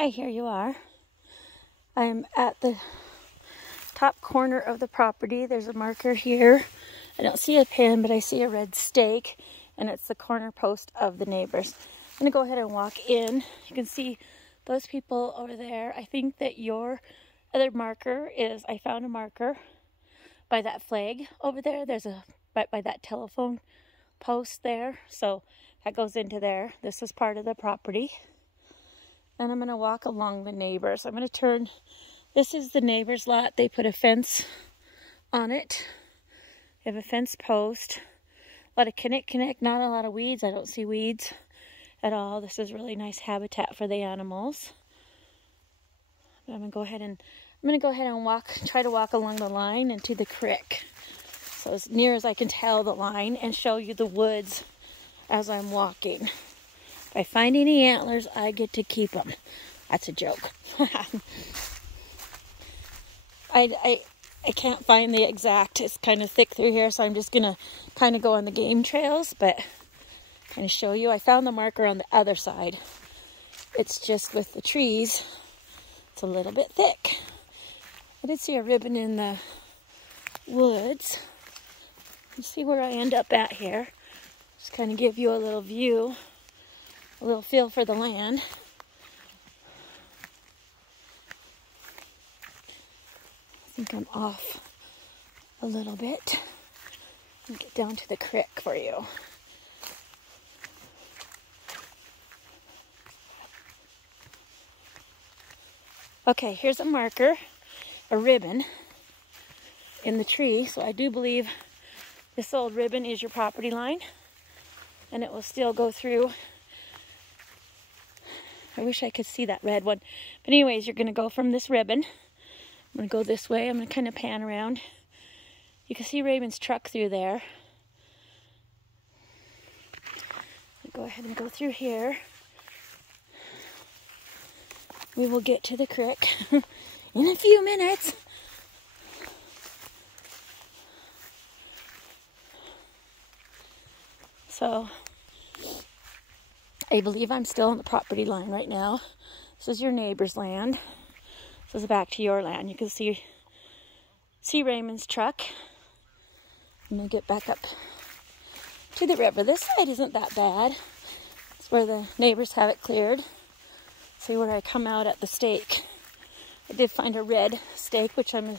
Hi, here you are. I'm at the top corner of the property. There's a marker here. I don't see a pin, but I see a red stake, and it's the corner post of the neighbors. I'm gonna go ahead and walk in. You can see those people over there. I think that your other marker is, I found a marker by that flag over there. There's a, by that telephone post there. So that goes into there. This is part of the property. And I'm going to walk along the neighbors. I'm going to turn, this is the neighbor's lot. They put a fence on it. They have a fence post. A lot of connect, not a lot of weeds. I don't see weeds at all. This is really nice habitat for the animals. I'm going to go ahead and walk, try to walk along the line into the creek. So as near as I can tell the line, and show you the woods as I'm walking. If I find any antlers, I get to keep them. That's a joke. I can't find the exact, it's kind of thick through here, so I'm just gonna kind of go on the game trails, but kind of show you. I found the marker on the other side. It's just with the trees, it's a little bit thick. I did see a ribbon in the woods. Let's see where I end up at here. Just kind of give you a little view, a little feel for the land. I think I'm off a little bit. I'll get down to the creek for you. Okay, here's a marker, a ribbon in the tree. So I do believe this old ribbon is your property line, and it will still go through. I wish I could see that red one. But anyways, you're going to go from this ribbon. I'm going to go this way. I'm going to kind of pan around. You can see Raymond's truck through there. I'll go ahead and go through here. We will get to the creek in a few minutes. So I believe I'm still on the property line right now. This is your neighbor's land. This is back to your land. You can see Raymond's truck. I'm gonna get back up to the river. This side isn't that bad. It's where the neighbors have it cleared. See where I come out at the stake. I did find a red stake, which I'm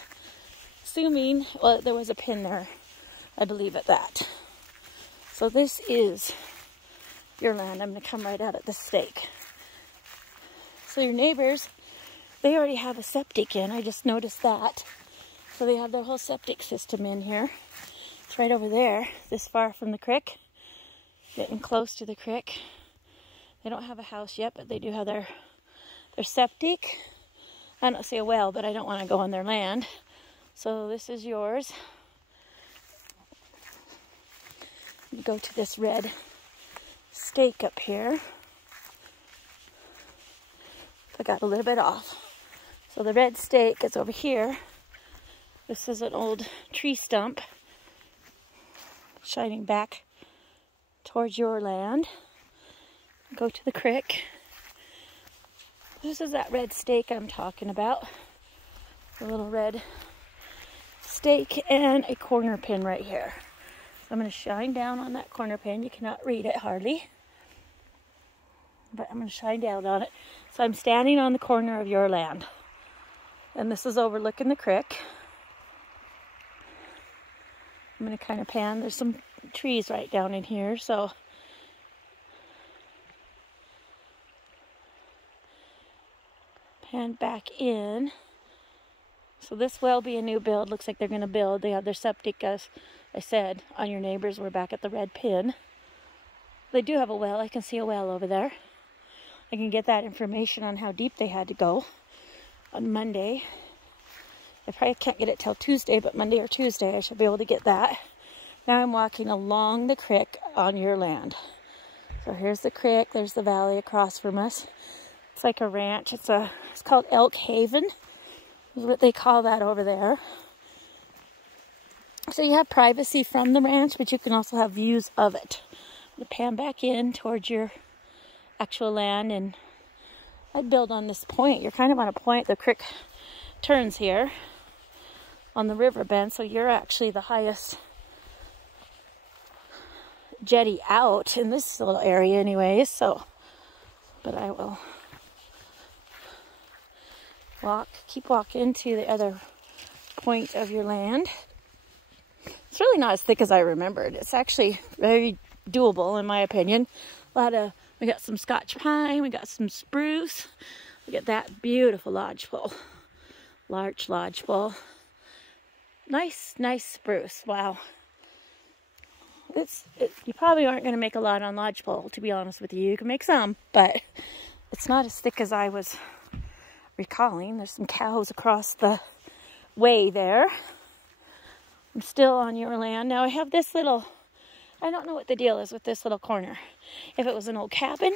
assuming, well, there was a pin there, I believe, at that. So this is your land. I'm going to come right out at the stake. So your neighbors, they already have a septic in. I just noticed that. So they have their whole septic system in here. It's right over there, this far from the creek. Getting close to the creek. They don't have a house yet, but they do have their septic. I don't see a well, but I don't want to go on their land. So this is yours. You go to this red stake up here. I got a little bit off. So the red stake is over here. This is an old tree stump shining back towards your land. Go to the creek. This is that red stake I'm talking about. A little red stake and a corner pin right here. I'm going to shine down on that corner pin. You cannot read it hardly, but I'm going to shine down on it. So I'm standing on the corner of your land, and this is overlooking the creek. I'm going to kind of pan. There's some trees right down in here, so pan back in. So this will be a new build. Looks like they're going to build. They have their septic, as I said, on your neighbors. We're back at the red pin. They do have a well. I can see a well over there. I can get that information on how deep they had to go on Monday. I probably can't get it till Tuesday, but Monday or Tuesday I should be able to get that. Now I'm walking along the creek on your land. So here's the creek. There's the valley across from us. It's like a ranch. It's called Elk Haven, is what they call that over there. So you have privacy from the ranch, but you can also have views of it. I'm going to pan back in towards your actual land and I'd build on this point. You're kind of on a point. The creek turns here on the river bend, so you're actually the highest jetty out in this little area anyways. So, but I will keep walking to the other point of your land. It's really not as thick as I remembered. It's actually very doable in my opinion. We got some Scotch pine, we got some spruce. Look at that beautiful lodgepole. Large lodgepole. Nice spruce. Wow. You probably aren't going to make a lot on lodgepole, to be honest with you. You can make some, but it's not as thick as I was recalling. There's some cows across the way there. I'm still on your land. Now I have this little, I don't know what the deal is with this little corner. If it was an old cabin,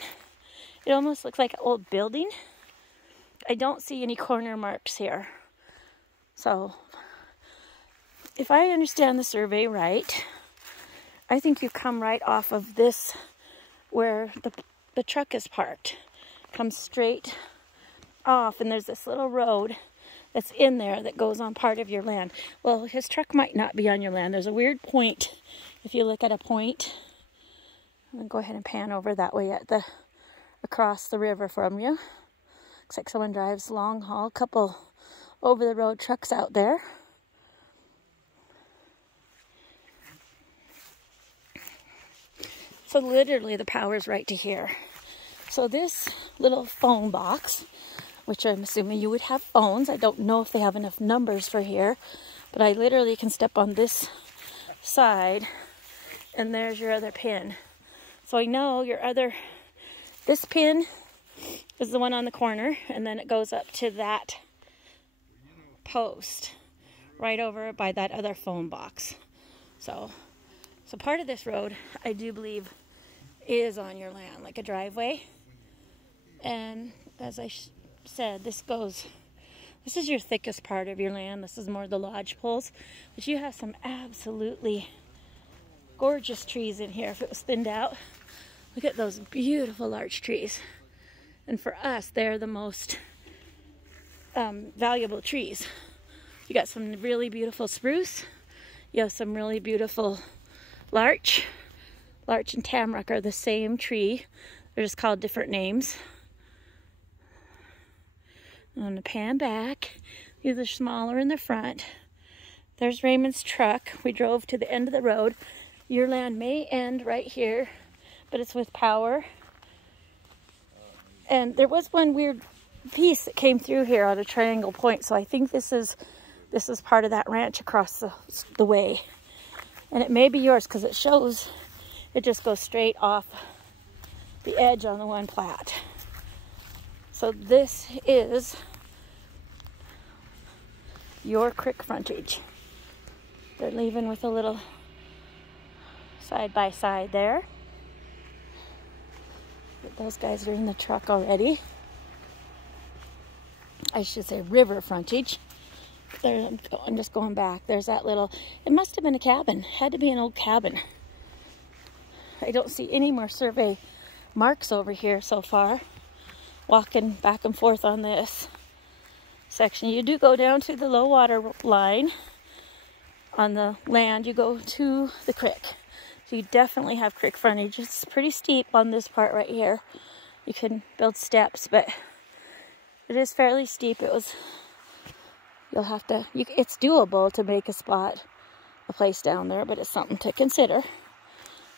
it almost looks like an old building. I don't see any corner marks here. So, if I understand the survey right, I think you come right off of this where the truck is parked. Come straight off, and there's this little road that's in there that goes on part of your land. Well, his truck might not be on your land. There's a weird point. If you look at a point, I'm gonna go ahead and pan over that way at across the river from you. Looks like someone drives long haul, couple over the road trucks out there. So literally the power's right to here. So this little phone box, which I'm assuming you would have phones. I don't know if they have enough numbers for here, but I literally can step on this side and there's your other pin. So I know this pin is the one on the corner, and then it goes up to that post right over by that other phone box. So part of this road, I do believe, is on your land, like a driveway. And as I said, this is your thickest part of your land. This is more the lodge poles, but you have some absolutely gorgeous trees in here. If it was thinned out, look at those beautiful large trees. And for us, they're the most valuable trees. You got some really beautiful spruce. You have some really beautiful larch. Larch and tamarack are the same tree. They're just called different names. I'm going to pan back. These are smaller in the front. There's Raymond's truck. We drove to the end of the road. Your land may end right here, but it's with power. And there was one weird piece that came through here on a triangle point, so I think this is part of that ranch across the way. And it may be yours because it shows it just goes straight off the edge on the one plat. So this is your creek frontage. They're leaving with a little side by side there. But those guys are in the truck already. I should say river frontage. I'm just going back. There's that little, it must have been a cabin. Had to be an old cabin. I don't see any more survey marks over here so far. Walking back and forth on this section. You do go down to the low water line on the land. You go to the creek. So you definitely have creek frontage. It's pretty steep on this part right here. You can build steps, but it is fairly steep. It's doable to make a place down there, but it's something to consider.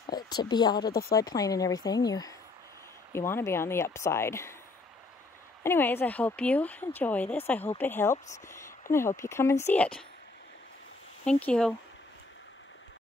But to be out of the floodplain and everything, you want to be on the upside. Anyways, I hope you enjoy this. I hope it helps, and I hope you come and see it. Thank you.